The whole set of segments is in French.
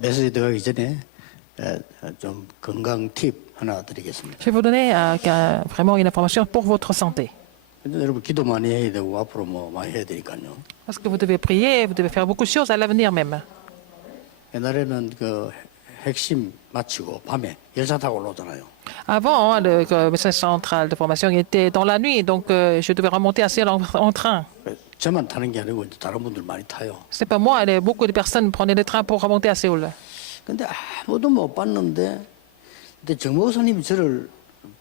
메시지 들어가기 전에 좀 건강 팁 하나 드리겠습니다. Je vais vous donner vraiment une information pour votre santé. 근데 여러분 기도 많이 해야 되고 앞으로 뭐 많이 해야 되니까요. Parce que vous devez prier, vous devez faire beaucoup de choses à l'avenir même. 옛날에는 그 핵심 마치고 밤에 열차 타고 올라오잖아요. Avant, le message central de formation était dans la nuit, donc je devais remonter à Seoul en train. 저만 타는 게 아니고 이제 다른 분들 많이 타요. Ce n'est pas moi, beaucoup de personnes prenaient le train pour remonter à Séoul. 근데 아무도 못 봤는데 근데 정 목사님이 저를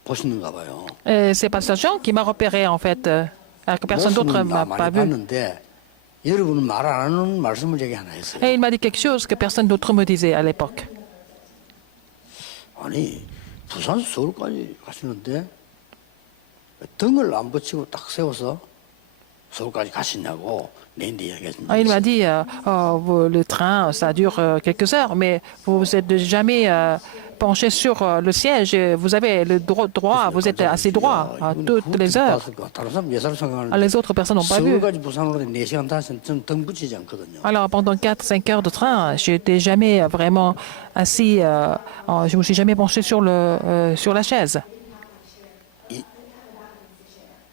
보시는가 봐요. Et c'est pas ce Jean qui m'a repéré en fait, alors que personne d'autre ne 모습은 m'a 많이 pas vu. 봤는데 여러분은 말 안 하는 말씀을 제게 하나 했어요. Et il m'a dit quelque chose que personne d'autre me disait à l'époque. 아니 부산에서 서울까지 가시는데 등을 안 붙이고 딱 세워서 서울까지 가시냐고 내인데 이야기했습니다. Il m'a dit, le train, ça dure quelques heures, mais vous n'êtes jamais penché sur le siège. Vous avez le droit, vous êtes assez droit à toutes les heures. 다른 사람 예사를 생각하는데 Les autres personnes n'ont pas vu. 서울까지 부산으로 4시간 타시면 저는 등 붙이지 않거든요. Alors, pendant 4-5 heures de train, je n'étais jamais vraiment assis, je ne me suis jamais penché sur la chaise.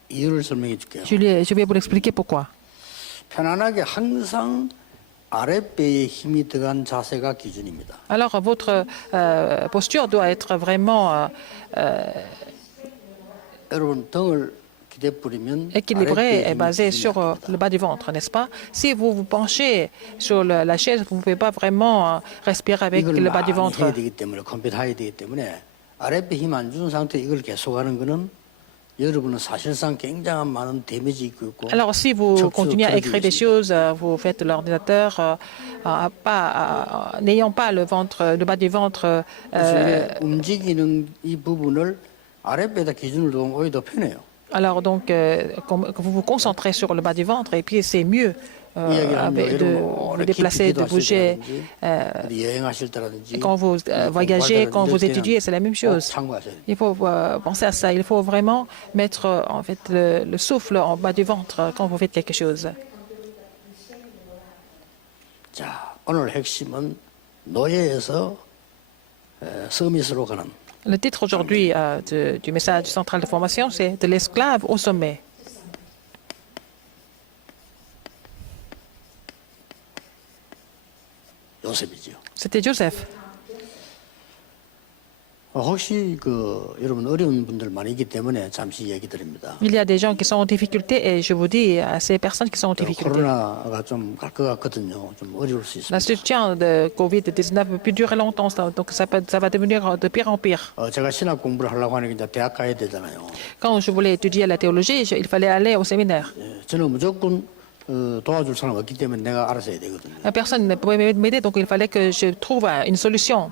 이유를 설명해 줄게요. Je vais vous l'expliquer pourquoi. 편안하게 항상 아랫배에 힘이 들어간 자세가 기준입니다. Alors, votre posture doit être vraiment 여러분 등을 기대 뿌리면 équilibrée et 힘이 basée 기준이 sur 아닙니다. le bas du ventre, n'est-ce pas? Si vous vous penchez sur la chaise, vous ne pouvez pas vraiment respirer avec 이걸 le bas du 많이 ventre. 해야 되기 때문에 컴퓨터 해야 되기 때문에 아랫배 힘 안 주는 상태 이걸 계속하는 거는 여러분은 사실상 굉장한 많은 데미지 있고 있고 Alors, si vous 척추 continuez à écrire des 틀어지고 choses, vous faites l'ordinateur, n'ayant pas le bas du ventre, 그래서 움직이는 이 부분을 아랫배에다 기준을 두면 오히려 더 편해요. alors donc que vous vous concentrez sur le bas du ventre et puis c'est mieux de vous déplacer, de bouger. 여행하실 때라든지 Quand vous voyagez, quand vous étudiez, c'est la même chose. 참고하셔야 돼요. Il faut penser à ça. Il faut vraiment mettre en fait le souffle en bas du ventre quand vous faites quelque chose. 자, 오늘 핵심은 노예에서 서밋으로 가는 Le titre aujourd'hui du message central de formation, c'est de l'esclave au sommet. 요셉이죠. C'était Joseph. 혹시 여러분 어려운 분들 많이 있기 때문에 잠시 얘기 드립니다. Il y a des gens qui sont en difficulté et je vous dis à ces personnes qui sont en difficulté. 코로나가 좀 갈 것 같거든요. 좀 어려울 수 La 있습니다. situation de Covid-19 peut durer longtemps, donc ça va devenir de pire en pire. 제가 신학 공부를 하려고 하니까 이제 대학 가야 되잖아요. Quand je voulais étudier la théologie, il fallait aller au séminaire. 저는 무조건 도와줄 사람 없기 때문에 내가 알아서 해야 되거든요. Personne ne pouvait m'aider, donc il fallait que je trouve une solution.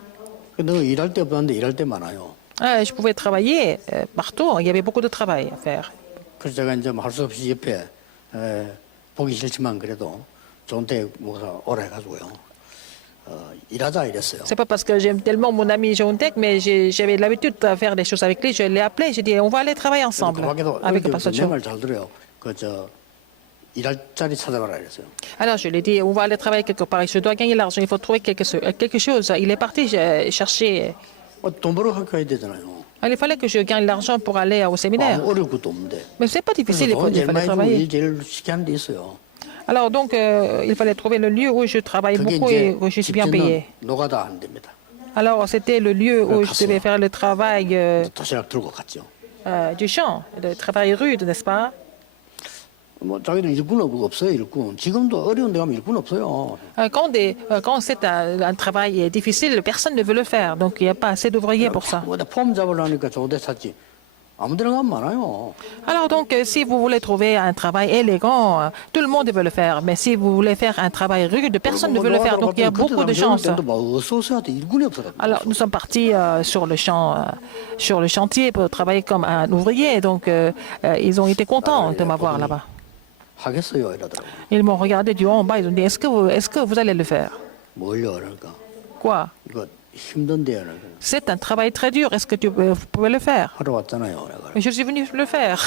내가 일할 때 없는데 일할 때 많아요. Je pouvais travailler partout, il y avait beaucoup de travail à faire. 그래서 제가 이제 할 수 없이 옆에 보기 싫지만 그래도 좋은 때 뭐가 오라 해가지고요. 일하자 이랬어요. C'est pas parce que j'aime tellement mon ami Jean-Tech, mais j'avais l'habitude de faire des choses avec lui. Je l'ai appelé, j'ai dit on va aller travailler ensemble avec le pasteur Cho. 내말 잘 들어요. 일할 자리 찾아봐라 이랬어요. Alors je lui ai dit on va aller travailler quelque part. Je dois gagner l'argent, il faut trouver quelque chose. Il est parti chercher. 돈 벌어 학교 가야 되잖아요. Il fallait que je gagne l'argent pour aller au séminaire. 어려울 것도 없는데. Mais c'est pas difficile, 돈 il 제일 fallait 많이 주고 travailler. 일 제일 쉽게 하는 데 있어요. Alors donc il fallait trouver le lieu où je travaille 그게 beaucoup et 이제 où je suis bien 집주는 payé. 노가다 안 됩니다. Alors c'était le lieu où je devais faire le travail 도시락 들고 갔죠. du champ, le travail rude, n'est-ce pas? 뭐 자기들 일꾼 없어요 일꾼. 지금도 어려운 데 가면 일꾼 없어요. Quand c'est un travail difficile, personne ne veut le faire. Donc il n'y a pas assez d'ouvriers pour ça. 뭐다 폼 잡으려니까 좋은 데 찾지. 아무데나 가면 많아요. Alors donc, si vous voulez trouver un travail élégant, tout le monde veut le faire. Mais si vous voulez faire un travail rude, personne ne veut le faire. Donc il y a beaucoup de chances. Alors nous sommes partis sur le chantier pour travailler comme un ouvrier. Donc ils ont été contents de m'avoir là-bas. 하겠어요 이러더라고요. Ils m'ont regardé du haut en bas. Ils ont dit est-ce que vous allez le faire? 뭘요 그러니까. Quoi? 이거 힘든데요. C'est un travail très dur. Est-ce que vous pouvez le faire? 하러 왔잖아요. 내가. Mais je suis venu le faire.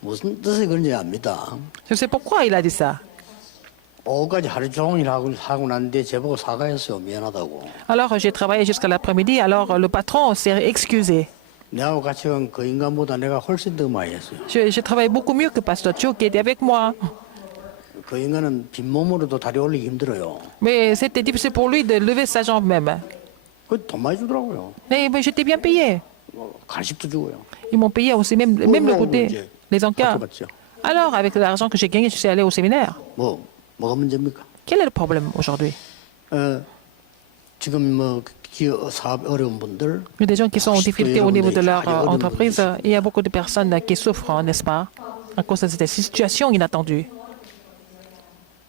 무슨 뜻이 그런지 압니다. Je sais pourquoi il a dit ça. 오후까지 하루 종일 하고 났는데 제보고 사과했어요. 미안하다고. Alors j'ai travaillé jusqu'à l'après-midi, alors le patron s'est excusé. 내하고 같이 간 그 인간보다 내가 훨씬 더 많이 했어요. Je travaille beaucoup mieux que Pasteur Cho qui était avec moi. 그 인간은 빈몸으로도 다리 올리기 힘들어요. Mais c'était difficile pour lui de lever sa jambe même. 그 돈 많이 주더라고요. Mais j'étais bien payé. 간식도 주고요. Ils m'ont payé aussi, même le goûter, les encas. 맞죠? Alors, avec l'argent que j'ai gagné, je suis allé au séminaire. 뭐가 문제입니까? Quel est le problème aujourd'hui? 지금 뭐 기업 사업 어려운 분들 Il y a des gens qui sont en difficulté au niveau de leur 아주 어려운 entreprise. 분들 Il y a beaucoup de personnes qui souffrent, n'est-ce pas, à cause de cette situation inattendue.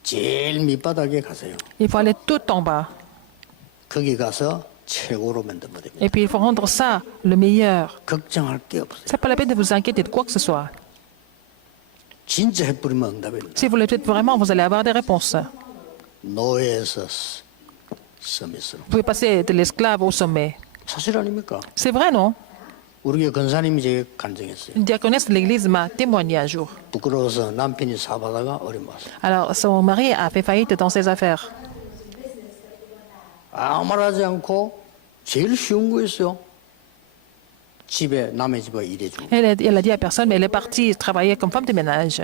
제일 밑바닥에 가세요. Il faut aller tout en bas. 거기 가서 최고로 만들면 됩니다. Et puis, il faut rendre ça le meilleur. 걱정할 게 없어요. Ce n'est pas la peine de vous inquiéter de quoi que ce soit. 진짜 해뿌리면 응답입니다. Si vous le faites vraiment, vous allez avoir des réponses. 노예에서 서밋으로. Vous pouvez passer de l'esclave au sommet. 사실 아닙니까? C'est vrai, non? 우리 권사님이 제게 간증했어요. Une diaconesse de l'église m'a témoigné un jour. 부끄러워서 남편이 사바다가 어려움 왔어요. Alors, son mari a fait faillite dans ses affaires. 아무 말 하지 않고 제일 쉬운 거였어요. 집에 남의 집에 일해주고. Elle a dit à personne, mais elle est partie travailler comme femme de ménage.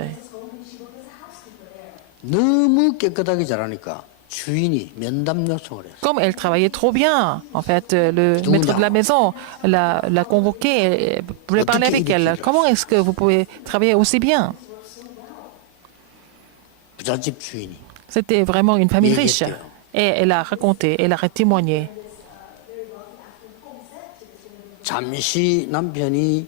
너무 깨끗하게 잘하니까 주인이 면담 요청을 했어요. Comme elle travaillait trop bien, en fait, le maître de la maison l'a convoquée et voulait parler avec elle. Comment est-ce que vous pouvez travailler aussi bien? 부잣집 주인이 C'était vraiment une famille riche. Et elle a raconté, elle a témoigné. 잠시 남편이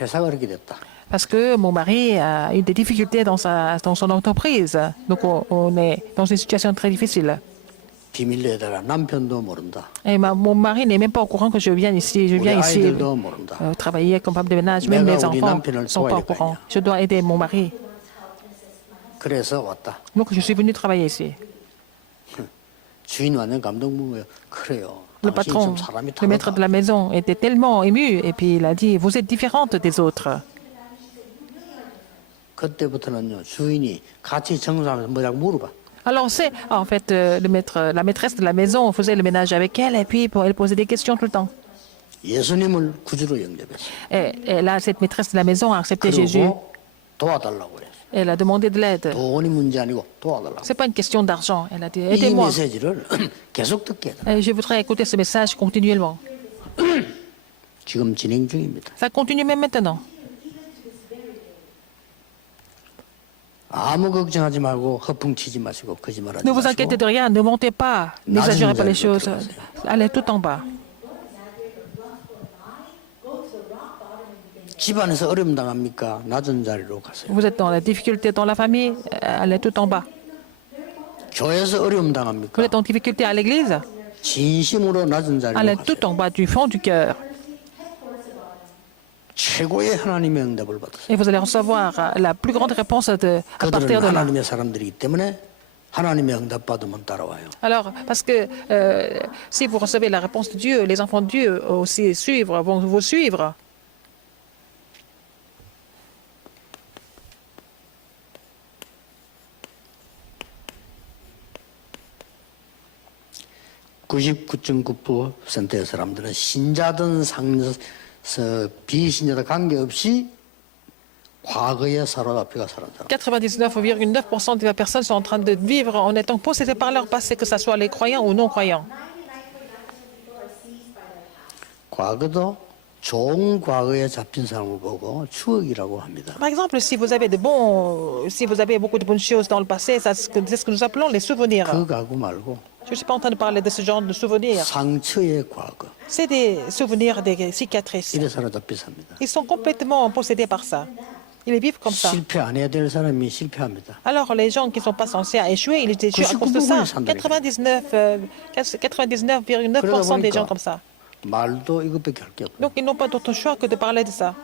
회사가 그렇게 됐다. Parce que mon mari a eu des difficultés dans son entreprise. Donc, on est dans une situation très difficile. 비밀로 해달라. 남편도 모른다. Et mon mari n'est même pas au courant que je viens ici. Je 우리 viens ici 아이들도 모른다. travailler comme femme de ménage. Même 내가 les 우리 enfants 남편을 ne sont pas 도와야 au 될 거 courant. 아니야. Je dois aider mon mari. 그래서 왔다. Donc, je suis venu travailler ici. 주인이 완전 감동 먹어요. 그래요. Le 당신이 patron, 좀 사람이 le maître de 다르다. la maison, était tellement ému. Et puis, il a dit, vous êtes différente des autres. 그때부터는요. 주인이 같이 청소하면서 뭐라고 물어봐. Alors, c'est, en fait, la maîtresse de la maison faisait le ménage avec elle. Et puis, elle posait des questions tout le temps. 예수님을 구주로 영접했어요. Et là, cette maîtresse de la maison a accepté Jésus. 그리고 도와달라고 그랬어요. Elle a demandé de l'aide. 돈이 문제 아니고 도와달라고. Ce n'est pas une question d'argent. Elle a dit, 이 aidez-moi. 메시지를 계속 듣게 해달라. Et je voudrais écouter ce message continuellement. 지금 진행 중입니다. Ça continue même maintenant. 아무 걱정하지 말고 허풍 치지 마시고 거짓말하지 Ne vous inquiétez de 마시고 rien, ne mentez pas, n'exagérez pas les choses. Allez tout en bas. 집안에서 어려움 당합니까? 낮은 자리로 가세요. Vous êtes dans la difficulté dans la famille, allez tout en bas. 교회에서 어려움 Vous 당합니까? êtes en difficulté à l'église, 진심으로 낮은 자리로 allez 가세요. tout en bas du fond du cœur. 최고의 하나님의 응답을 받으세요. Et vous allez recevoir la plus grande réponse à partir 그들은 de là. 하나님의 사람들이기 때문에 하나님의 응답 받으면 따라와요. Alors, parce que si vous recevez la réponse de Dieu, les enfants de Dieu aussi vont vous suivre. (99.9%) 의 사람들은 신자든 비신자든 관계없이 과거에 사로잡혀가 살은 사람. 99,9% des personnes sont en train de vivre en étant possédées par leur passé, que ce soit les croyants ou non-croyants. 과거도 좋은 과거에 잡힌 사람을 보고 추억이라고 합니다. Par exemple, si vous avez beaucoup de bonnes choses dans le passé, c'est ce que nous appelons les souvenirs. 그 과거 말고 Je ne suis pas en train de parler de ce genre de souvenirs. 상처의 과거. C'est des souvenirs des cicatrices. 이래 사로잡혀 삽니다. Ils sont complètement possédés par ça. Ils vivent comme ça. 실패 안 해야 될 사람이 실패합니다. Alors, les gens qui ne sont pas censés échouer, ils échouent à cause de ça. 99,9% des gens comme ça. 말도 이것밖에 할 게 없고 Donc, ils n'ont pas d'autre choix que de parler de ça.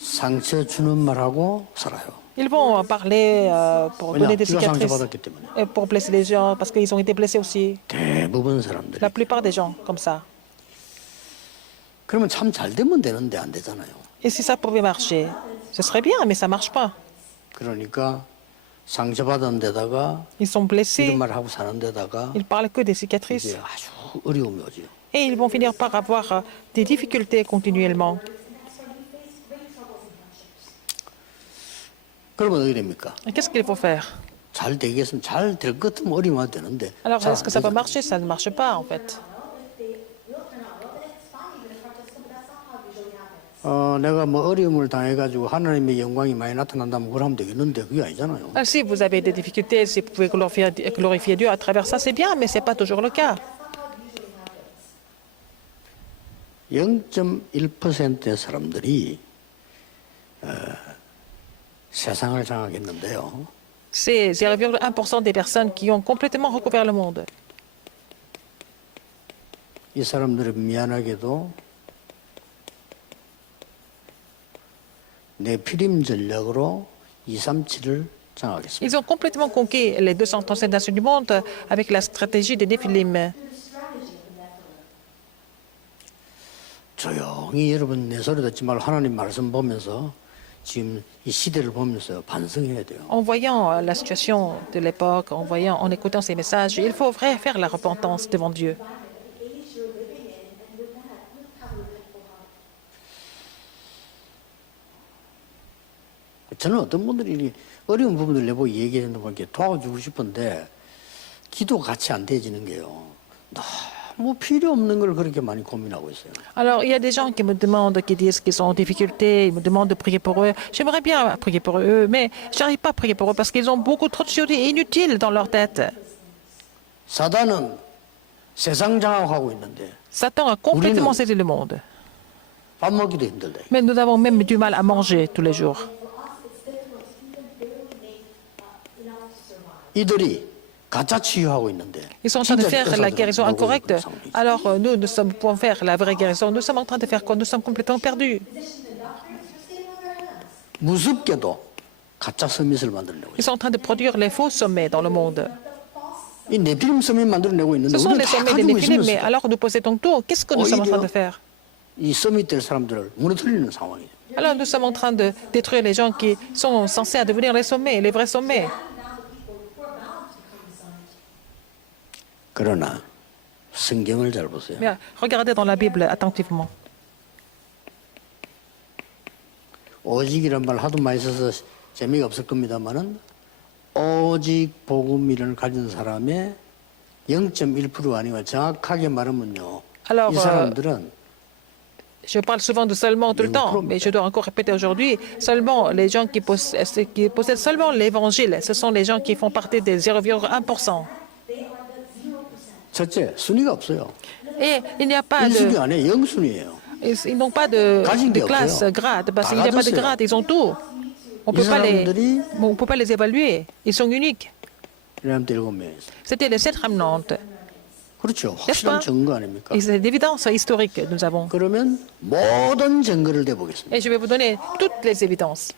상처 주는 말하고 살아요. Ils vont parler pour donner des 왜냐? 네가 cicatrices, 상처받았기 때문에. et pour blesser les gens, parce qu'ils ont été blessés aussi. 대부분 사람들이. La plupart des gens, comme ça. 그러면 참 잘 되면 되는데 안 되잖아요. Et si ça pouvait marcher, ce serait bien, mais ça ne marche pas. 그러니까 상처받은 데다가 Ils sont blessés, 이런 말 하고 사는 데다가 ils parlent que des cicatrices. 이제 아주 어려움이 오지요. Et ils vont finir par avoir des difficultés continuellement. 그러면 어떻게 됩니까? Et qu'est-ce qu'il faut faire? 잘 되겠으면 잘 될 것 같으면 어려우면 되는데 Alors, 잘 est-ce que 안 ça peut 되잖아요. marcher? Ça ne marche pas, en fait. 내가 뭐 어려움을 당해가지고 하나님의 영광이 많이 나타난다면 그걸 하면 되겠는데 그게 아니잖아요. Alors, si vous avez des difficultés, si vous pouvez glorifier Dieu à travers ça, c'est bien, mais ce n'est pas toujours le cas. 0.1%의 사람들이 세상을 장악했는데요. C'est 0,1% des personnes qui ont complètement recouvert le monde. 이 사람들은 미안하게도 네피림 전략으로 237을 장악했습니다. Ils ont complètement conquis les 237 nations du monde avec la stratégie des Néphilim. 조용히 여러분 내 소리 듣지 말고 하나님 말씀 보면서 지금 이 시대를 보면서 반성해야 돼요. En voyant la situation de l'époque, en écoutant ces messages, il faut vraiment faire la repentance devant Dieu. 저는 어떤 분들이 어려운 부분들 내보고 얘기하는 분께 도와주고 싶은데 기도가 같이 안 되어지는 게요. 너무 필요 없는 걸 그렇게 많이 고민하고 있어요. Alors, il y a des gens qui me demandent, qui disent qu'ils sont en difficulté, ils me demandent de prier pour eux. J'aimerais bien prier pour eux, mais je n'arrive pas à prier pour eux parce qu'ils ont beaucoup trop de choses inutiles dans leur tête. 사단은 세상 장악하고 있는데 Satan a complètement saisi le monde. 밥 먹기도 힘들다. Mais nous avons même du mal à manger tous les jours. 이들이 가짜 치유하고 있는데 Ils sont en train de 진짜 faire la 의사들은 guérison 모르고 있는 incorrecte. 상황이죠. Alors, nous pouvons faire la vraie guérison. Nous sommes en train de faire quoi? Nous sommes complètement perdus. 무섭게도 가짜 서밋을 만들려고 Ils sont en train de produire les faux sommets dans le monde. 이 네피림 서밋 만들어내고 있는데 Ce sont 우리는 les 다 sommets des 가지고 Néphilim, mais 있으면서 alors nous possédons tout. Qu'est-ce que nous sommes en train de faire? 이 서밋 될 사람들을 무너뜨리는 상황이에요. Alors nous sommes en train de détruire les gens qui sont censés devenir les sommets, les vrais sommets. 그러나 성경을 잘 보세요. Mais regardez dans la Bible attentivement. 오직이란 말 하도 많이 써서 재미가 없을 겁니다만은 오직 복음이를 가진 사람의 0.1% 아니고 정확하게 말하면요. Alors, 이 사람들은 Je parle souvent de seulement tout le temps, mais je dois encore répéter aujourd'hui, seulement les gens qui possèdent seulement l'évangile, ce sont les gens qui font partie des 0,1%. 첫째 순위가 없어요. Et il n'y a pas 1순위 de... 안에 0순위예요. Ils n'ont pas de classe, grade, parce qu'il n'y a pas de grade, ils ont tout. On ne peut pas les évaluer, ils sont uniques. C'était les 7 remnantes. 그렇죠. N'est-ce pas? 확실한 증거 아닙니까? Et c'est d'évidence historique que nous avons. 그러면 모든 증거를 대보겠습니다. Et je vais vous donner toutes les évidences.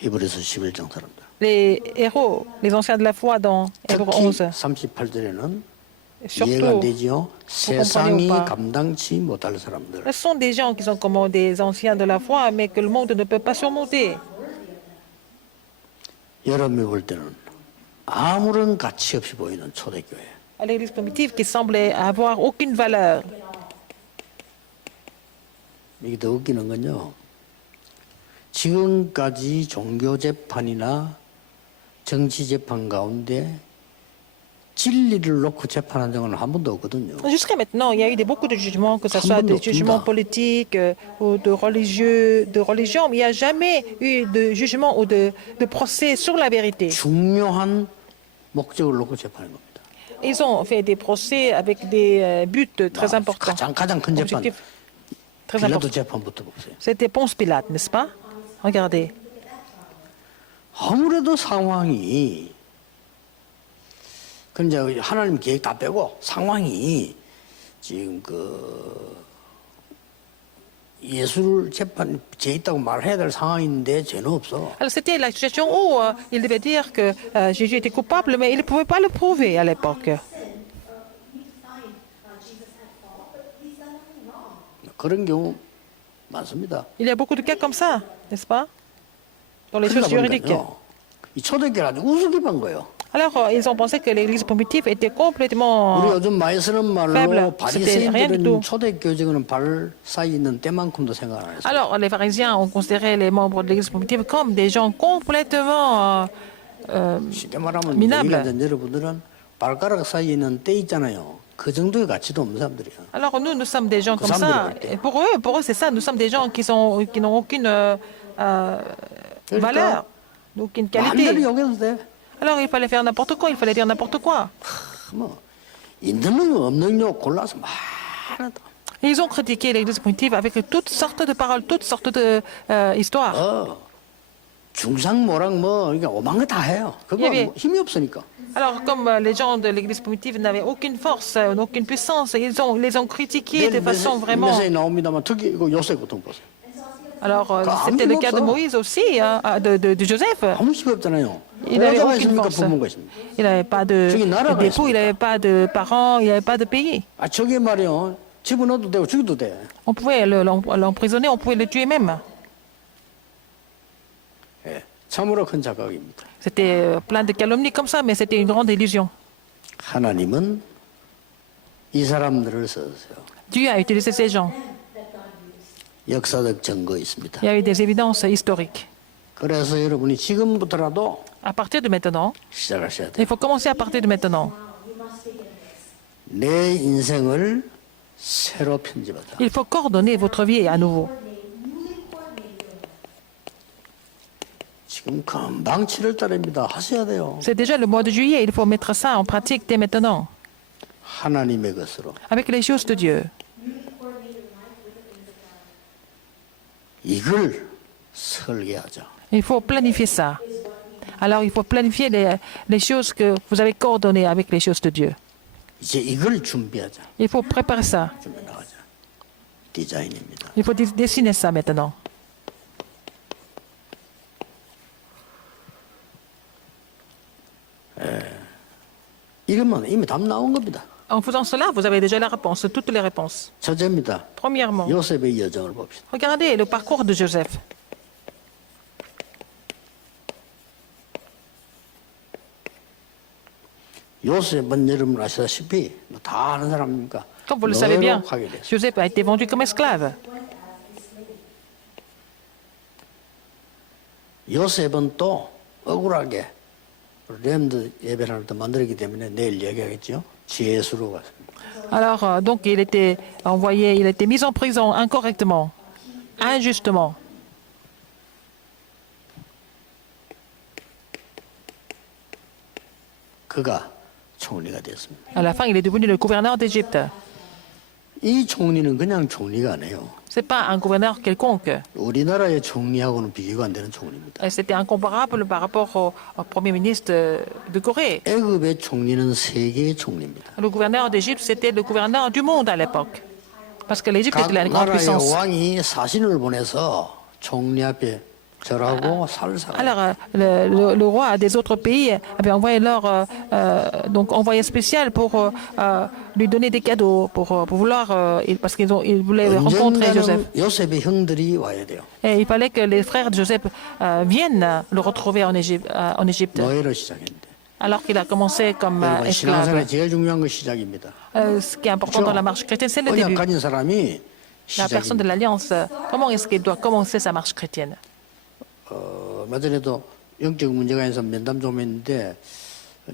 히브리서 11장 사람들. Les héros, les anciens de la foi dans Hébreux 특히 11. 38절에는 이해가 안 Surtout, 되지요. 세상이 감당치 못할 사람들. ce sont des gens qui sont comme des anciens de la foi, mais que le monde ne peut pas surmonter. 여러분이 볼 때는 아무런 가치 없이 보이는 초대교회. À l'église primitive qui semblait avoir aucune valeur. 이게 더 웃기는 건요. 지금까지 종교 재판이나 정치 재판 가운데 진리를 놓고 재판한 적은 한 번도 없거든요. Jusqu'à maintenant, il y a eu beaucoup de jugements, que ce soit des jugements politiques ou de religion, mais il n'y a jamais eu de jugement ou de procès sur la vérité. 중요한 목적을 놓고 재판한 겁니다. Ils ont fait des procès avec des buts très importants. 가장 큰 재판. Objectifs très 빌라도 importants. 재판부터 보세요. C'était Ponce Pilate, n'est-ce pas? Regardez. 아무래도 상황이 그 이제 하나님 계획 다 빼고 상황이 지금 예수를 재판 죄 있다고 말해야 될 상황인데 죄는 없어. Alors c'était la situation où il devait dire que Jésus était coupable, mais il ne pouvait pas le prouver à l'époque. 그런 경우 많습니다. Il y a beaucoup de cas comme ça, n'est-ce pas? dans les choses juridiques. 그러니까요. 이 초대교회 아주 우습게 본 거예요. Alors, ils ont pensé que l'Église primitive était 우리 complètement... 요즘 많이 쓰는 말로 faible. C'était rien du 바리새인들은 tout. 초대교직은 발 사이에 있는 때만큼도 생각 안 했어요. Alors, les pharisiens ont considéré les membres de l'Église primitive comme des gens complètement 쉽게 말하면 minable. 이제 여러분들은 발가락 사이에 있는 때 있잖아요. 그 정도의 가치도 없는 사람들이에요. Alors, nous sommes des gens comme ça. Et pour eux, c'est ça. Nous sommes des gens qui n'ont aucune valeur, aucune 마음대로 qualité. 욕해도 돼. Alors, il fallait faire n'importe quoi, il fallait dire n'importe quoi. 뭐 있는 놈 없는 욕 골라서 말하다. Et ils ont critiqué l'Église primitive avec toutes sortes de paroles, toutes sortes d'histoires. 중상모랑 뭐 그러니까 오만 거 다 해요. 그거 예, 예. 뭐 힘이 없으니까. Alors, comme les gens de l'Église primitive n'avaient aucune force, aucune puissance, ils les ont critiqués de façon vraiment... 메시지 나옵니다만 특히 이거 요셉 같은 거 보세요. Alors, 그 c'était 아무 le cas de 힘 없어. Moïse aussi, hein, de Joseph. 아무 힘이 없잖아요. Il n'avait 여자가 aucune 있습니까? force. 부모가 있습니까? Il n'avait pas de 저기 나라가 d'époux, il 있습니다. n'avait pas de parents, il n'avait pas de pays. 아 저게 말이요. 집어넣어도 되고 죽여도 돼. On pouvait l'emprisonner, on pouvait le tuer même. 예, 참으로 큰 착각입니다. C'était plein de calomnies comme ça, mais c'était une grande illusion. 하나님은 이 사람들을 썼어요. Dieu a utilisé ces gens. 역사적 증거 있습니다. Il y a eu des évidences historiques. 그래서 여러분이 지금부터라도 À partir de maintenant, 시작하셔야 돼요. il faut commencer à partir de maintenant. 내 인생을 새로 편집하자. Il faut coordonner votre vie à nouveau. 지금 금방 7월 달입니다. 하셔야 돼요. C'est déjà le mois de juillet, il faut mettre ça en pratique dès maintenant, 하나님의 것으로. avec les choses de Dieu. 이걸 설계하자. Il faut planifier ça. Alors, il faut planifier les choses que vous avez coordonnées avec les choses de Dieu. 이제 이걸 준비하자. Il faut préparer ça. 준비 나가자. 디자인입니다. Il faut dessiner ça maintenant. 이러면 이미 답 나온 겁니다. En faisant cela, vous avez déjà la réponse, toutes les réponses. 첫째입니다. Premièrement, 요셉의 여정을 봅시다. regardez le parcours de Joseph. 요셉은 여러분 아시다시피 다 아는 사람입니까? Comme vous le savez bien, 노예로 됐어요. Joseph a été vendu comme esclave. 요셉은 또 억울하게 렘드 예배를 또 만들었기 때문에 내일 얘기하겠죠. 지혜수로 갔습니다. Alors, donc, il était envoyé, il a été mis en prison incorrectement, injustement. 그가 총리가 됐습니다. À la fin, il est devenu le gouverneur d'Égypte. 이 총리는 그냥 총리가 아니에요. Ce n'est pas un gouverneur quelconque. 우리나라의 총리하고는 비교가 안 되는 총리입니다. C'était incomparable par rapport au Premier ministre de Corée. 애굽의 총리는 세계의 총리입니다. Le gouverneur d'Égypte, c'était le gouverneur du monde à l'époque. Parce que l'Égypte 각 était la grande 나라의 puissance. 왕이 사신을 보내서 총리 앞에 절하고 살살. Alors, le roi des autres pays avait envoyé donc envoyé spécial pour lui donner des cadeaux, pour vouloir, parce qu'ils voulaient rencontrer Joseph. 언젠가는 요셉의 형들이 와야 돼요. Et il fallait que les frères de Joseph viennent le retrouver en Égypte, 노예로 시작했는데. alors qu'il a commencé comme 여러분, esclave. 신앙생활 제일 중요한 건 시작입니다. Ce qui est important dans la marche chrétienne, c'est le 언약 début. 가진 사람이 La personne de 시작입니다. l'Alliance, comment est-ce qu'il doit commencer sa marche chrétienne? 얼마 전에도 영적 문제가 있어서 면담 좀 했는데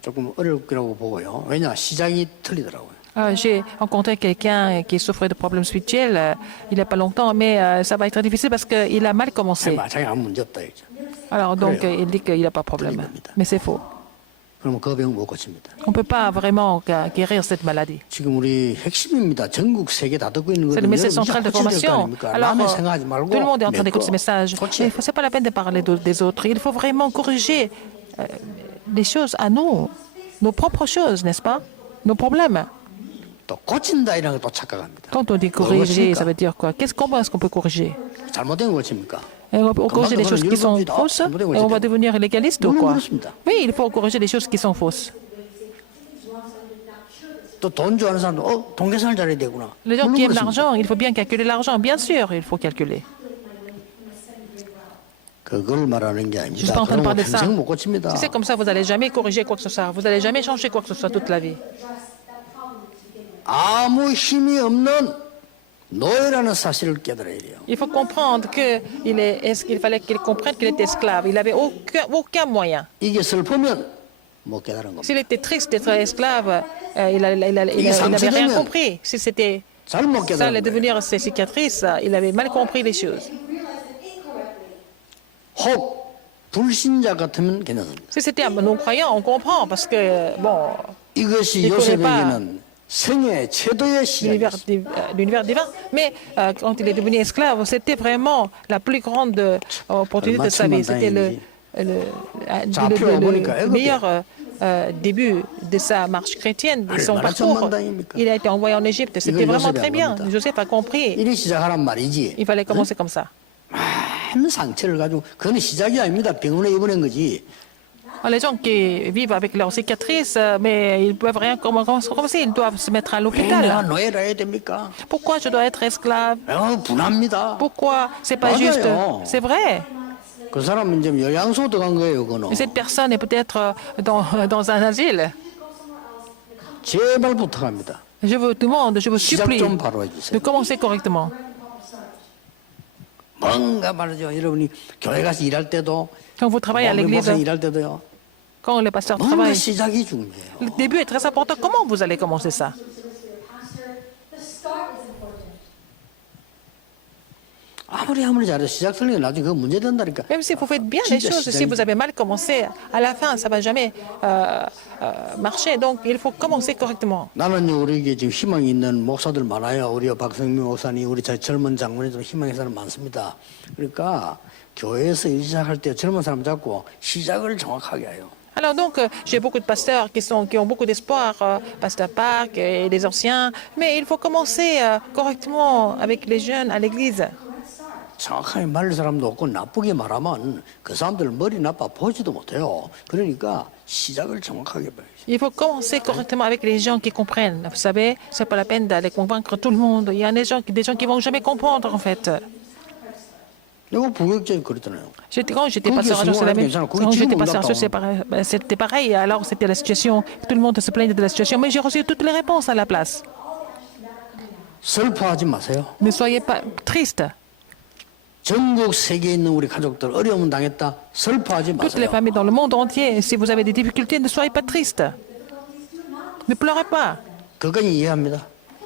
조금 어렵기라고 보고요. 왜냐 시작이 틀리더라고요. J'ai rencontré quelqu'un qui souffrait de problèmes spirituels il n'y a pas longtemps, mais ça va être difficile parce qu'il a mal commencé. 자기 아무 문제 없다 이죠. Alors donc il dit qu'il n'a pas de problème. Mais c'est faux. 그러면 그 병 못 고칩니다. On ne peut pas vraiment guérir cette maladie. 지금 우리 핵심입니다. 전국 세계 다 듣고 있는 C'est le 거거든요. message central de formation. Alors, 남의 생각하지 말고 tout le monde est en train 내 d'écouter 거 ce message. Ce n'est pas la peine de parler des autres. Il faut vraiment corriger les choses à nous, nos propres choses, n'est-ce pas? Nos problèmes. 또 고친다 이런 것도 착각합니다. Quand on dit corriger, ça veut dire quoi? Comment est-ce qu'on peut corriger? 잘못된 거 고칩니까? Et on peut corriger les choses qui sont fausses et on va devenir légaliste ou quoi? Oui, il faut corriger les choses qui sont fausses. 또 돈 좋아하는 사람도 돈 계산을 잘해야 되구나. Les gens 물론 qui aiment 그렇습니다. l'argent, il faut bien calculer l'argent. Bien sûr, il faut calculer. 그걸 말하는 게 Je ne suis pas 아닙니다. en train de 그런 거 parler de ça. 평생 못 고칩니다. Si c'est comme ça, vous n'allez jamais corriger quoi que ce soit. Vous n'allez jamais changer quoi que ce soit toute la vie. 아무 힘이 없는 노예라는 사실을 깨달아야 돼요. Il faut comprendre qu'il fallait qu'il comprenne qu'il était esclave. Il n'avait aucun moyen. 이게 슬프면 못 깨달은 겁니다. S'il était triste d'être esclave, il n'avait rien compris. Si c'était 잘못 ça allait 깨달은 거예요. devenir ses cicatrices, il avait mal compris les choses. 혹 불신자 같으면 괜찮습니다. Si c'était un non-croyant, on comprend parce que, bon, 이것이 il connaît pas 요셉에게는 생애 최도의 시작이었습니다. l'univers divin. Mais quand il est devenu esclave, c'était vraiment la plus grande opportunité de sa vie. C'était le meilleur début de sa marche chrétienne, de son parcours. Il a été envoyé en Égypte. C'était vraiment très bien. Joseph a compris. 이리 시작하란 말이지. Il fallait commencer comme ça. 많은 상처를 가지고 그건 시작이 아닙니다. 병원에 입원한 거지. Les gens qui vivent avec leurs cicatrices, mais ils ne peuvent rien commencer. Ils doivent se mettre à 왜 내가 l'hôpital. 노예라 해야 됩니까? Pourquoi je dois être esclave? 분합니다. Pourquoi? C'est pas 맞아요. juste. C'est vrai. 그 사람은 이제 요양소 들어간 거예요, 그거는. Mais cette personne est peut-être dans un asile. 제발 부탁합니다. Je vous demande, je vous 시작 supplie 좀 바로 de 해주세요. commencer correctement. 뭔가 말이죠. 여러분이 교회 가서 일할 때도, Quand vous travaillez à l'église, 목사님 일할 때도요. quand les pasteurs 뭔가 travaillent, 시작이 중요해요. le début est très important. Comment vous allez commencer ça? 아무리 잘해도 시작 틀리면 나중에 그거 문제 된다니까. Même si vous faites bien les 진짜 choses, si 시작이- vous avez mal commencé, à la fin, ça ne va jamais marcher. Donc, il faut commencer correctement. 나는요, 우리에게 지금 희망이 있는 목사들 많아요. 우리 박성민 목사님, 우리 저 젊은 장로님들 희망의 사람 많습니다. 그러니까 교회에서 일 시작할 때 젊은 사람 잡고 시작을 정확하게 해요. Alors donc, j'ai beaucoup de pasteurs qui ont beaucoup d'espoir, Pasteur Park et les anciens, mais il faut commencer correctement avec les jeunes à l'église. 정확하게 말할 사람도 없고 나쁘게 말하면 그 사람들 머리 나빠 보지도 못해요. 그러니까 시작을 정확하게 봐야지. Il faut commencer correctement avec les gens qui comprennent. Vous savez, c'est pas la peine d'aller convaincre tout le monde. Il y a des gens qui vont jamais comprendre en fait. 이거 부격적이 그렇잖아요. Quand j'étais pasteur à Jean, c'est la même. Quand j'étais pasteur à Jean, c'était pareil. Alors c'était la situation. Tout le monde se plaignait de la situation, mais j'ai reçu toutes les réponses à la place. 슬퍼하지 마세요. Ne soyez pas tristes. 전국 세계에 있는 우리 가족들 어려움 당했다. 슬퍼하지 Toutes les 마세요. familles dans le monde entier, si vous avez des difficultés, ne soyez pas tristes. Ne pleurez pas. 그건 이해합니다.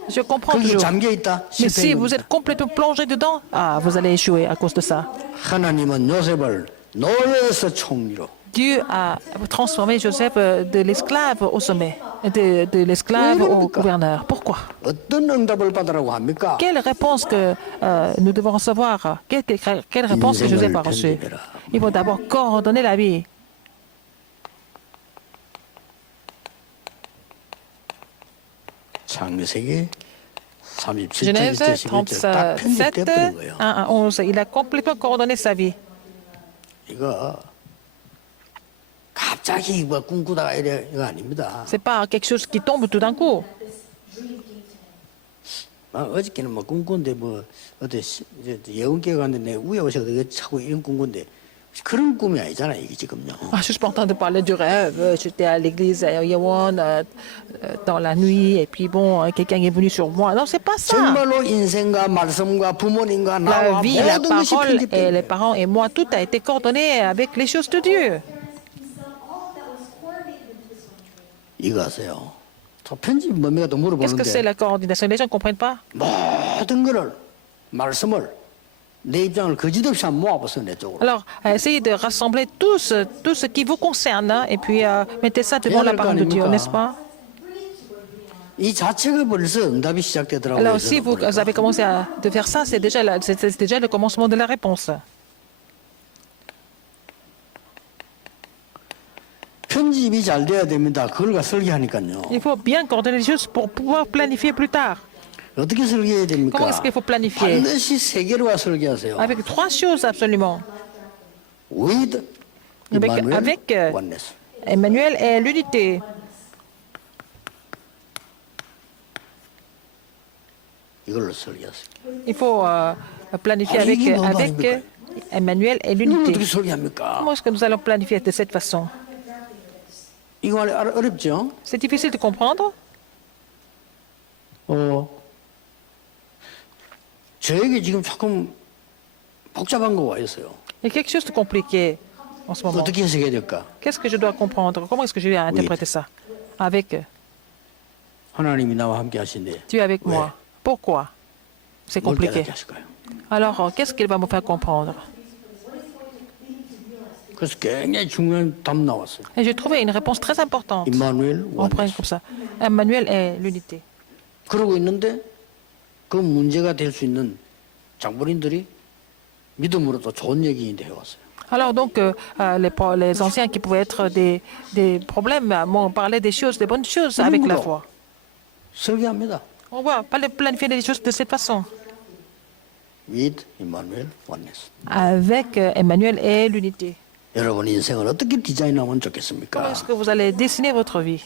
Je comprends 거기 toujours. 잠겨 있다. Mais si vous 실패입니다. êtes complètement plongé dedans, vous allez échouer à cause de ça. 하나님은 요셉을 노예에서 총리로 Dieu a transformé Joseph de l'esclave au sommet, de l'esclave au gouverneur. Pourquoi? 어떤 응답을 받으라고 합니까? Quelle réponse que nous devons recevoir? Quelle réponse que Joseph a reçue? Il faut d'abord coordonner la vie. 창세기 37장 Genèse 1절 딱 37, 편집돼버린 거예요. 1 à 11. Il a complètement coordonné sa vie. 이거 갑자기 뭐 꿈꾸다가 이래 이거 아닙니다. C'est pas quelque chose qui tombe tout d'un coup. 어저께는 뭐 꿈꾼데 뭐 어때 예언교회 갔는데 내 우에 오셔서 자꾸 이런 꿈꾼데 그런 꿈이 아니잖아요 이게 지금요. Je suis pas en train de parler du rêve. J'étais à l'église à Yewon dans la nuit et puis bon, quelqu'un est venu sur moi. Non, c'est pas ça. 정말로 인생과 말씀과 부모님과 La 나와 vie, la 모든 것이 parole et les 편집돼. parents et moi, tout a été coordonné avec les choses de Dieu. 이거 아세요? 저 편집 뭡니까 또 Qu'est-ce que c'est 물어보는데 la coordination? Les gens ne comprennent pas. 모든 거를 말씀을 내 입장을 거짓없이 한번 모아보세요 내 쪽으로. Alors, essayez de rassembler tout ce qui vous concerne hein, et puis mettez ça devant la parole de Dieu, n'est-ce pas? 이 자체가 벌써 응답이 시작되더라고요. Alors, si 저는 vous 보니까. avez commencé à de faire ça, c'est déjà le commencement de la réponse. 편집이 잘 돼야 됩니다. 그걸 가 설계하니까요. Il faut bien coordonner les choses pour pouvoir planifier plus tard. 어떻게 설계해야 됩니까? Comment est-ce qu'il faut planifier? 반드시 세 개로와 설계하세요. Avec 3 choses absolument. With Emmanuel, avec oneness. Emmanuel et l'unité. 이걸로 설계하세요. Il faut planifier Ah, avec, 이게 너무 avec 아닙니까? Emmanuel est 이걸 l'unité. 어떻게 설계합니까? Comment est-ce que nous allons planifier de cette façon? 이거 어렵죠? C'est difficile de comprendre. 저에게 지금 조금 복잡한 거 와 있어요. Il y a quelque chose de compliqué en ce moment. 어떻게 해석해야 될까? Qu'est-ce que je dois comprendre? Comment est-ce que je vais interpréter ça? Avec 하나님이 나와 함께 하신데 Dieu avec Ouais. moi. Pourquoi? C'est 뭘 compliqué. 깨닫게 하실까요? Alors, qu'est-ce qu'il va me faire comprendre? 그래서 굉장히 중요한 답 나왔어요. Et j'ai trouvé une réponse très importante. 임마누엘 On prend 원네스. comme ça. Emmanuel est l'unité. 그러고 있는데 그 문제가 될 수 있는 장본인들이 믿음으로도 좋은 얘기인데 해왔어요. Alors donc, les anciens qui pouvaient être des problèmes m'ont parlé des choses, des bonnes choses avec la foi. 설계합니다. On va pas planifier les choses de cette façon. With 임마누엘 원네스. Avec Emmanuel et l'unité. 여러분 인생을 어떻게 디자인하면 Comment 좋겠습니까? est-ce que vous allez dessiner votre vie?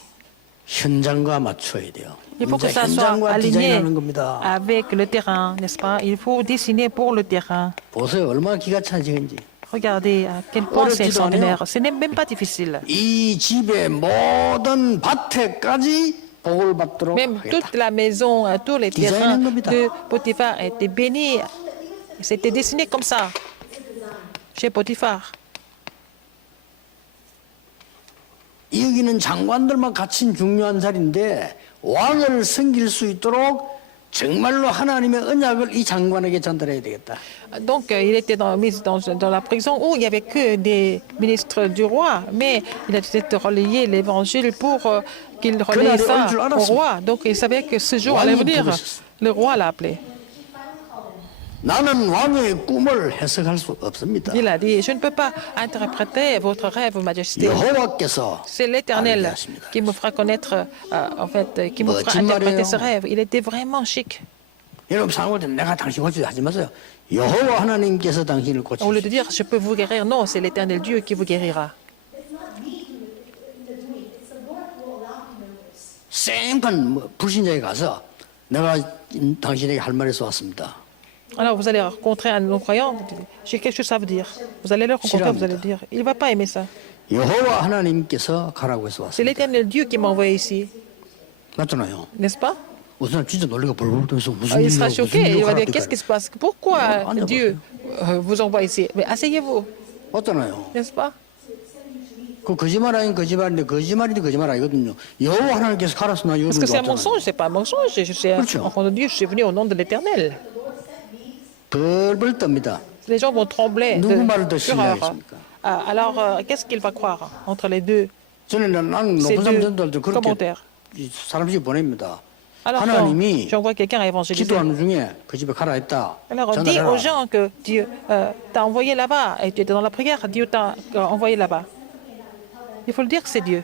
현장과 맞춰야 돼요. Il faut que 이제 ça soit 현장과 aligné 디자인하는 겁니다. avec le terrain, n'est-ce pas? Il faut dessiner pour le terrain. 보세요 얼마나 기가 차지는지. Regardez à quel point c'est extraordinaire. Ce n'est même pas difficile. 이 집의 모든 밭에까지 복을 받도록 Même 하겠다. toute la maison, tous les terrains Design 겁니다. de Potiphar étaient bénis. C'était dessiné comme ça, chez Potiphar. 여기는 장관들만 갇힌 중요한 자리인데 왕을 섬길 수 있도록 정말로 하나님의 언약을 이 장관에게 전달해야 되겠다. Donc, il était mis dans la prison où il n'y avait que des ministres du roi, mais il a peut-être relayé l'évangile pour qu'il relaye ça au roi. Donc, il savait que ce jour allait venir. Le roi l'a appelé. 나는 왕의 꿈을 해석할 수 없습니다. Il a dit, je ne peux pas interpréter votre rêve, Majesté. 여호와께서 C'est 알게 l'Éternel 하십니다. qui me fera connaître, en fait, qui me fera 멋진 interpréter 말이에요. ce rêve. Il était vraiment chic. 여러분 상황을 때 내가 당신 고치지 하지 마세요. 여호와 하나님께서 당신을 Au lieu de 고치시오. dire, je peux vous guérir, non, c'est l'Éternel Dieu qui vous guérira. 생판 불신자에 가서 내가 당신에게 할 말에서 왔습니다. Alors, vous allez rencontrer un non-croyant, j'ai quelque chose à vous dire. Vous allez le rencontrer, vous allez dire, il ne va pas aimer ça. 여호와 하나님께서 가라고 해서 C'est 왔습니다. l'Éternel Dieu qui m'a envoyé ici, 맞잖아요. n'est-ce pas? 무슨 진짜 놀리가 벌벌 떨면서 무슨 Il sera 일이야, 무슨 choqué, il 일이야 va dire, 가라니까. qu'est-ce qui se passe? Pourquoi 앉아보세요. Dieu vous envoie ici? Mais asseyez-vous, 맞잖아요. n'est-ce pas? 그 거짓말 아닌 거짓말인데 거짓말인데 거짓말 아니거든요. 여호와 하나님께서 가라서 나 Parce 여기로 que c'est un 왔잖아요. mensonge, c'est pas un mensonge. Je suis un 그렇죠. enfant de Dieu, je suis venu au nom de l'Éternel. 벌벌 떱니다. Les gens vont trembler 누구 말을 더 de fureur. 신뢰하겠습니까? Alors, qu'est-ce qu'il va croire entre les deux? 저는 나는 C'est 높은 deux 사람들도 그렇게 commentaires. 이 사람들이 보냅니다. Alors, quand 하나님이 j'envoie quelqu'un à évangéliser, 기도하는 중에 그 집에 가라 했다. alors dis aux 전달해라. gens que Dieu t'a envoyé là-bas et tu étais dans la prière, Dieu t'a envoyé là-bas. Il faut le dire que c'est Dieu.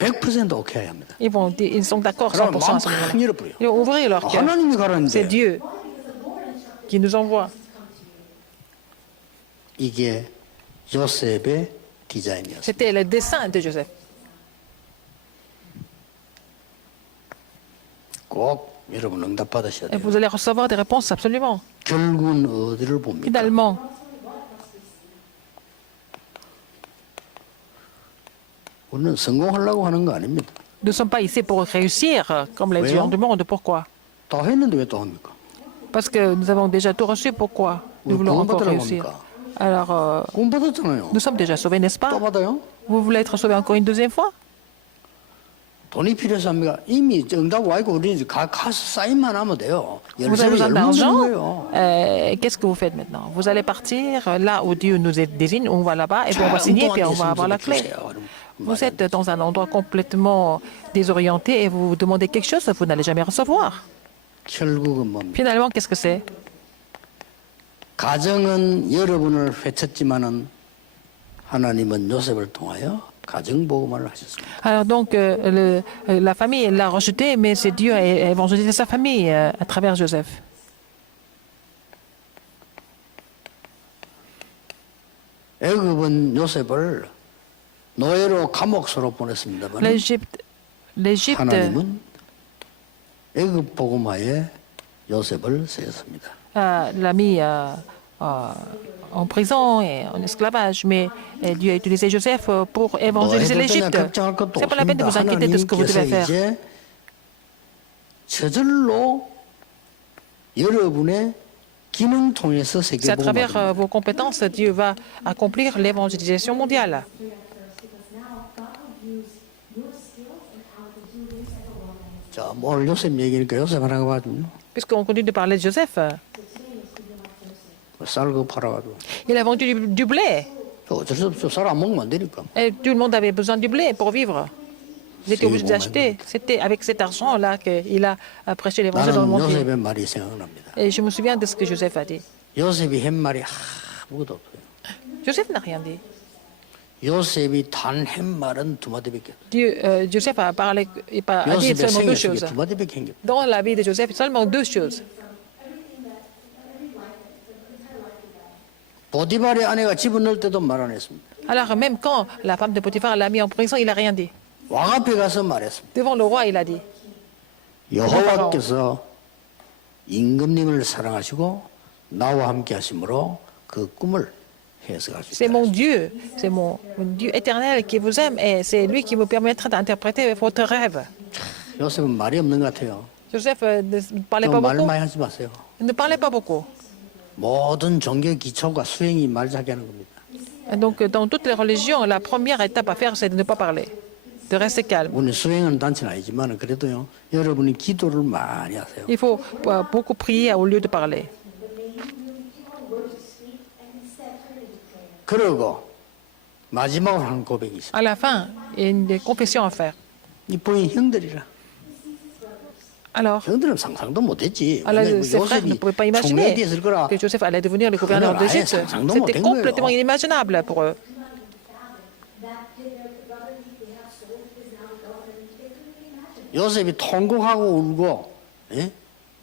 100% 오케이 합니다. Ils sont d'accord 그러면 100% à ce 마음 moment-là. 팍 열어버려요. Ils vont ouvrir leur cœur. 하나님이 C'est 가라는데 Dieu qui nous envoie. 이게 요셉의 디자인이었어요. C'était le dessein de Joseph. 꼭 여러분 응답 받으셔야 Et 돼요. vous allez recevoir des réponses absolument. 결국은 어디를 봅니까? Finalement, 우리는 성공하려고 하는 거 아닙니다. nous ne sommes pas ici pour réussir comme les Oui, gens hein. du monde. Pourquoi? 다 했는데 왜 또 합니까? Parce que nous avons déjà tout reçu. Pourquoi nous Oui, voulons comment encore pas de la réussir? banque. Alors, 돈 받았잖아요. nous sommes déjà sauvés, n'est-ce 또 pas? 받아요? Vous voulez être sauvés encore une deuxième fois? 돈이 필요해서 합니까? 이미 응답 와 있고 우리 가서 사인만 하면 돼요. Vous avez 열쇠를 besoin 열면 되는 d'argent? 거예요. Qu'est-ce que vous faites maintenant? Vous allez partir là où Dieu nous désigne, on va là-bas et puis on va signer, puis on va avoir la clé. Vous êtes dans un endroit complètement désorienté et vous demandez quelque chose, vous n'allez jamais recevoir. 결국은 뭡니까? Finalement, qu'est-ce que c'est? 가정은 여러분을 회쳤지만은 하나님은 요셉을 통하여 가정 복음을 하셨습니다. Alors donc, la famille l'a rejeté, mais c'est Dieu a évangélisé sa famille à travers Joseph. 애굽은 요셉을 노예로 감옥소로 보냈습니다만 L'Égypte 하나님은 애굽 복음화에 요셉을 쓰였습니다. l'a mis en prison et en esclavage, mais Dieu a utilisé Joseph pour évangéliser l'Égypte. Ce n'est pas la peine de vous inquiéter de ce que vous devez faire. 저절로 여러분의 기능 통해서 C'est à 세계복음을 travers vos compétences, Dieu va accomplir l'évangélisation mondiale. 자, 뭐 오늘 요셉 얘기니까 요셉 하나 가지고 Puisqu'on continue de parler de Joseph, 쌀거 팔아가지고 il a vendu du blé. 어쩔 수 없죠. 쌀 안 먹으면 안 되니까. Et tout le monde avait besoin du blé pour vivre. Ils étaient obligés d'acheter. C'était avec cet argent-là qu'il a prêché l'évangile dans le 나는 monde. 요셉의 말이 생각납니다. Et je me souviens de ce que Joseph a dit. 요셉이 한 말이 아무것도 없어요. Joseph n'a rien dit. 요셉이 단 한 말은 두 마디밖에 없어요. Joseph a dit 요셉의 seulement deux 생애 속에 choses. 두 마디밖에 한 게 없어요. Dans la vie de Joseph, seulement deux choses. 보디발의 아내가 집어넣을 때도 말 안 했습니다. Alors même quand la femme de Potiphar l'a mis en prison, il n'a rien dit. 왕 앞에 가서 말했습니다. Devant le roi, il a dit. 여호와께서 임금님을 사랑하시고 나와 함께 하심으로 그 꿈을 해석할 수 C'est 있다. mon Dieu, c'est mon Dieu éternel qui vous aime et c'est lui qui me permettra d'interpréter votre rêve. 요셉은 말이 없는 것 같아요. Joseph ne parlait pas 말 beaucoup. 많이 하지 마세요. Il ne parlait pas beaucoup. 모든 종교 기초가 수행이 말 잘게 하는 겁니다. Et donc, dans toutes les religions, la première étape à faire, c'est de ne pas parler, de rester calme. 오늘 수행하는 단체는 아니지만 그래도요. 여러분이 기도를 많이 하세요. Il faut beaucoup prier au lieu de parler. 그러고 마지막으로 하는 고백이 있어요. À la fin, il y a une confession à faire. 이 부인 형들이라. Alors, 형들은 상상도 못했지. ses frères ne pouvaient pas imaginer 총리됐을 거라. que Joseph allait devenir le gouverneur 그건 아예 d'Égypte. 상상도 C'était 못한 complètement 거예요. inimaginable pour eux. 요셉이 통곡하고 울고, 예?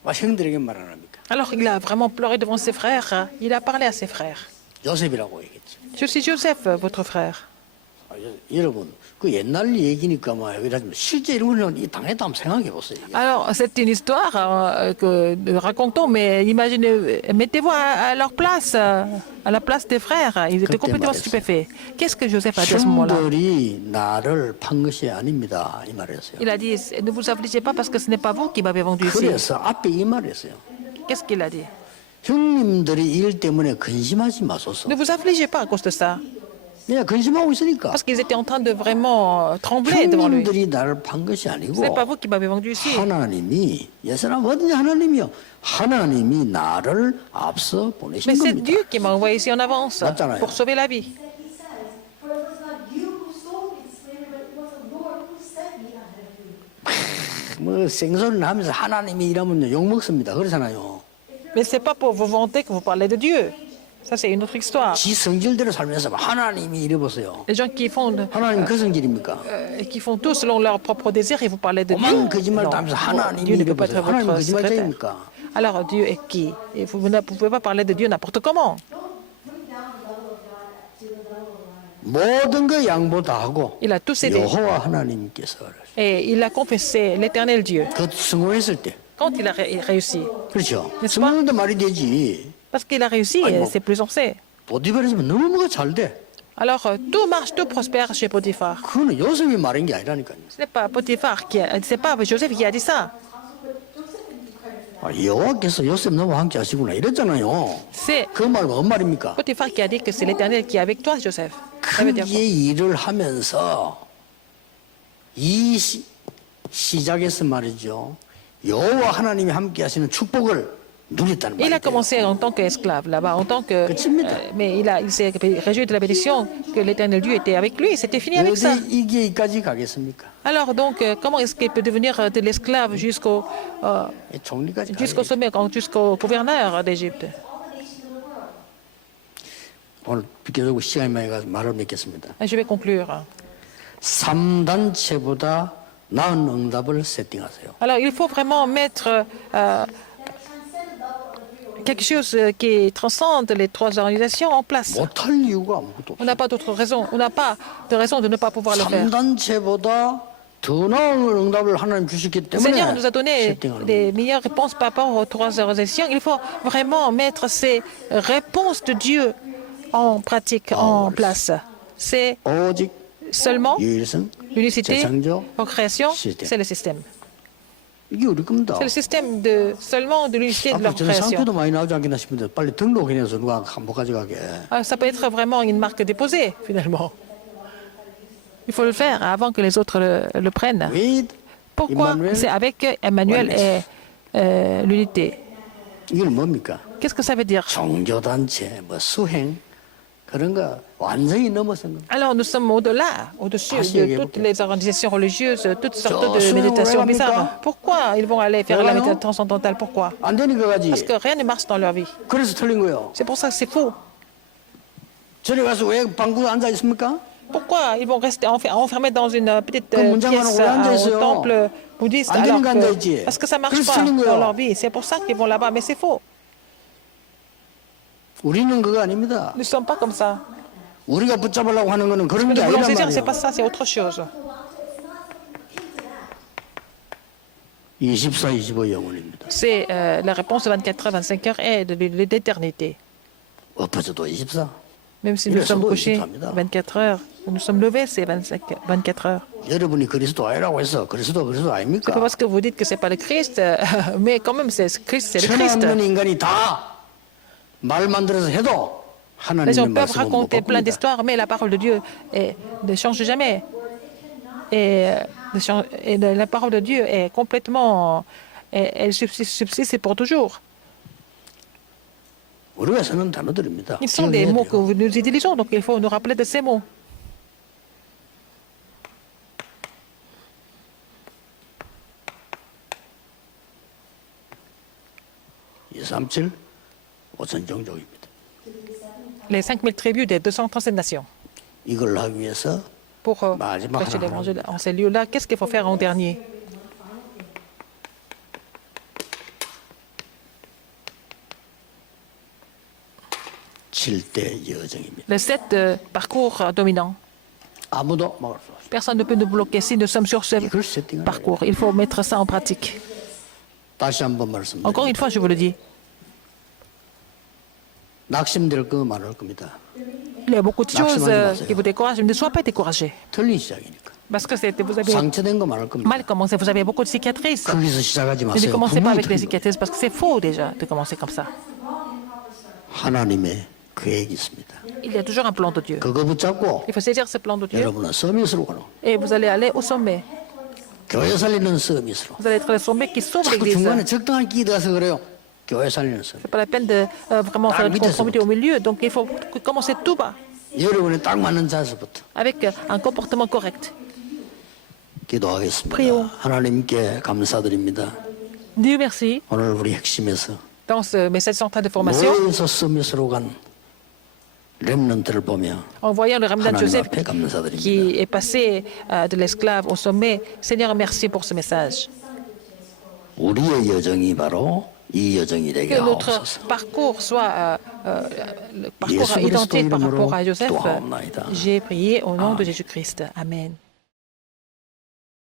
막 형들에게 말 안 합니까? Alors, il a vraiment pleuré devant ses frères. Il a parlé à ses frères. 요셉이라고 얘기했지. Je suis Joseph, votre frère. 여러분, 그 옛날 얘기니까 뭐 이러지만 실제 이런 거는 당했다 한번 생각해 보세요. Alors, c'est une histoire que nous racontons, mais imaginez, mettez-vous à leur place, à la place des frères. Ils étaient complètement stupéfaits. Qu'est-ce que Joseph a dit à ce moment-là? 형들이 나를 판 것이 아닙니다. 이 말했어요. Il a dit, ne vous affligez pas parce que ce n'est pas vous qui m'avez vendu ici. 그래서 앞에 이 말했어요. Qu'est-ce qu'il a dit? 형님들이 일 때문에 근심하지 마소서. Ne vous affligez pas à cause de ça. 내가 근심하고 있으니까. Parce qu'ils étaient en train de vraiment trembler devant lui. 형님들이 나를 판 것이 Ce 아니고 n'est pas vous qui m'avez vendu ici. 하나님이 예수님 뭐든지 하나님이요. 하나님이 나를 앞서 보내신 Mais c'est 겁니다. Dieu qui m'a envoyé ici en avance 맞잖아요. pour sauver la vie. For it was not you who sold me slavery, but it was the Lord who sent me ahead of you. 뭐 생소리를 하면서 하나님이 이러면 욕 먹습니다. 그렇잖아요. Mais ce n'est pas pour vous vanter que vous parlez de Dieu. Ça, c'est une autre histoire. 지 성질대로 살면서 하나님이 이래 보세요. Les gens qui font, 하나님 그 성질입니까? qui font tout selon leur propre désir et vous parlez de Dieu. 오만 거짓말 다 하면서 Non, 하나님이 Dieu ne 이래 peut pas être 보세요. 하나님 votre secrétaire. 거짓말쟁입니까? Alors Dieu est qui? Et vous ne pouvez pas parler de Dieu n'importe comment. 모든 거 양보 다 하고 Il a tout cédé. 여호와 하나님께서 Et il a confessé l'éternel Dieu 그 성공했을 때 quand il a réussi. 그렇죠. n'est-ce pas? 성공도 말이 되지. Parce qu'il a réussi, Ah, bon. c'est plus censé. 보디발이지만 너무 뭐가 잘 돼. Alors tout marche, tout prospère chez Potiphar. 그거는 요셉이 말한 게 아니라니까요. Ce n'est pas Potiphar qui a, c'est pas Joseph qui a dit ça. 아, 여호와께서 요셉 너와 함께 하시구나 이랬잖아요. C'est 그 말 뭔 말입니까? Potiphar qui a dit que c'est l'éternel qui est avec toi, Joseph. Ça veut dire quoi? 크게 일을 하면서 이 시작에서 말이죠. 여호와 하나님이 함께 하시는 축복을 누렸다는 Il a 말이에요. commencé en tant qu'esclave là-bas, en tant que. Mais il s'est réjoui de la bénédiction que l'éternel Dieu était avec lui. C'était fini avec ça. 어디 이게까지 가겠습니까? Alors donc, comment est-ce qu'il peut devenir de l'esclave jusqu'au 총리까지 sommet, jusqu'au gouverneur d'Égypte? 오늘 비교적 시간이 많이 가서 말을 맺겠습니다. Je vais conclure. 3단체보다 나은 응답을 세팅하세요. Alors, il faut vraiment mettre quelque chose qui transcende les trois organisations en place. 못할 이유가 아무것도 On 없어요. n'a pas d'autre raison. On n'a pas de raison de ne pas pouvoir le faire. 3단체보다 더 나은 응답을 하나님 주셨기 Le Seigneur nous a 때문에 donné 세팅하는 des 겁니다. meilleures réponses par rapport aux 3 heures d'élection. Il faut vraiment mettre ces réponses de Dieu en pratique, en place. C'est 오직 seulement 유일성, l'unicité, 재창조, en création, système. c'est le système. 이게 우리 겁니다. C'est le système seulement de l'unicité de 앞으로 leur 저는 création. 상표도 많이 나오지 않겠나 싶은데 빨리 등록해내서 누가 못 가져가게. Ça peut être vraiment une marque déposée, finalement. Il faut le faire avant que les autres le prennent. With Pourquoi? Emmanuel, C'est avec Emmanuel et l'unité. 이걸 뭡니까? Qu'est-ce que ça veut dire? 종교단체, 뭐 수행 그런 거 완전히 넘어선 겁니다. Alors nous sommes au-delà, au-dessus de toutes les organisations religieuses, toutes sortes de 수행을 méditations 왜 bizarres. 합니까? Pourquoi ils vont aller faire la 왜요? méditation transcendantale? Pourquoi? 안 되니까 가지. Parce que rien ne marche dans leur vie. 그래서 틀린 거예요. C'est pour ça que c'est faux. 저리 가서 왜 방구에 앉아 있습니까? Pourquoi ils vont rester enfermés dans une petite 그 문장만 pièce 하고 왜 앉아 au 있어요? temple bouddhiste 안 alors 되니까 que, 앉아있지. parce que ça ne marche 그래서 pas 틀린 거예요. dans leur vie. C'est pour ça qu'ils vont là-bas, mais c'est faux. 우리는 그거 아닙니다. Nous ne sommes pas comme ça. 우리가 붙잡으려고 하는 거는 그런 Nous 게 voulons 아니란 saisir, c'est 말이에요. pas ça, c'est autre chose. 24, 25 영혼입니다. C'est la réponse de 24 heures, 25 heures et de l'éternité. 엎어져도 24. Même si nous 이래서도 sommes couchés 24입니다. 24 heures, nous sommes levés, c'est 24 heures. 여러분이 그리스도 아니라고 해서 그리스도 C'est pas 아닙니까? parce que vous dites que c'est pas le Christ, mais quand même, c'est Christ, c'est le 천하 Christ. 없는 인간이 다 말 만들어서 해도 Les 하나님의 gens peuvent 말씀은 못 raconter plein 바꿉니다. d'histoires, mais la parole de Dieu ne change jamais. Et la parole de Dieu est complètement... Elle subsiste pour toujours. 우리가 쓰는 단어들입니다. Ils sont des 기억해야 mots que 돼요. nous utilisons, donc il faut nous rappeler de ces mots. 이 37, 5천 종족입니다. Les 5000 tribus des 237 nations. 이걸 하기 위해서 Pour 마지막 prêcher 하나 l'évangile en ces lieux-là, qu'est-ce qu'il faut faire en dernier? 칠대 여정입니다. Le 7 parcours dominant. 아무도 막을 수 없습니다. Personne ne peut nous bloquer si nous sommes sur ce 이걸 세팅하는 거예요. parcours. Il faut mettre ça en pratique. 다시 한번 Encore une 말씀드립니다. fois, je vous le dis. 낙심될 거 많을 겁니다. Il y a beaucoup de choses Maximum, qui vous découragent. Ne soyez pas découragés. 틀린 시작이니까. Parce que vous avez 상처된 거 많을 겁니다. mal commencé. Vous avez beaucoup de cicatrices. 거기서 시작하지 Mais ne 마세요. commencez pas 분명히 avec les 틀린 거예요. cicatrices parce que c'est faux déjà de commencer comme ça. 하나님의 계획이 있습니다. Il y a toujours un plan de Dieu. 그거 붙잡고 Il faut saisir ce plan de Dieu 여러분은 서밋으로 가는 et vous allez aller au sommet. 교회 살리는 서밋으로. Vous allez être le sommet qui sauve 자꾸 l'Église. 중간에 적당한 끼 들어서 그래요. 교회 살리는 서밋. C'est pas la peine de vraiment faire une conformité au milieu. Donc il faut commencer tout bas 여러분이 딱 맞는 자세부터 avec un comportement correct. 기도하겠습니다. Prions. 하나님께 감사드립니다. Dieu merci. 오늘 우리 핵심에서 Dans ce message central de formation, 모여서 서밋으로 간 렘넌트를 보며 en voyant le Ramdan 하나님 Joseph 앞에 감사드립니다. qui est passé de l'esclave au sommet, Seigneur, merci pour ce message. 우리의 여정이 바로 이 여정이 되게 Que notre 하옵소서. parcours soit le parcours 예수 그리스도 identique par 이름으로 rapport à Joseph. 기도하옵나이다. J'ai prié au nom de Jésus-Christ. Amen.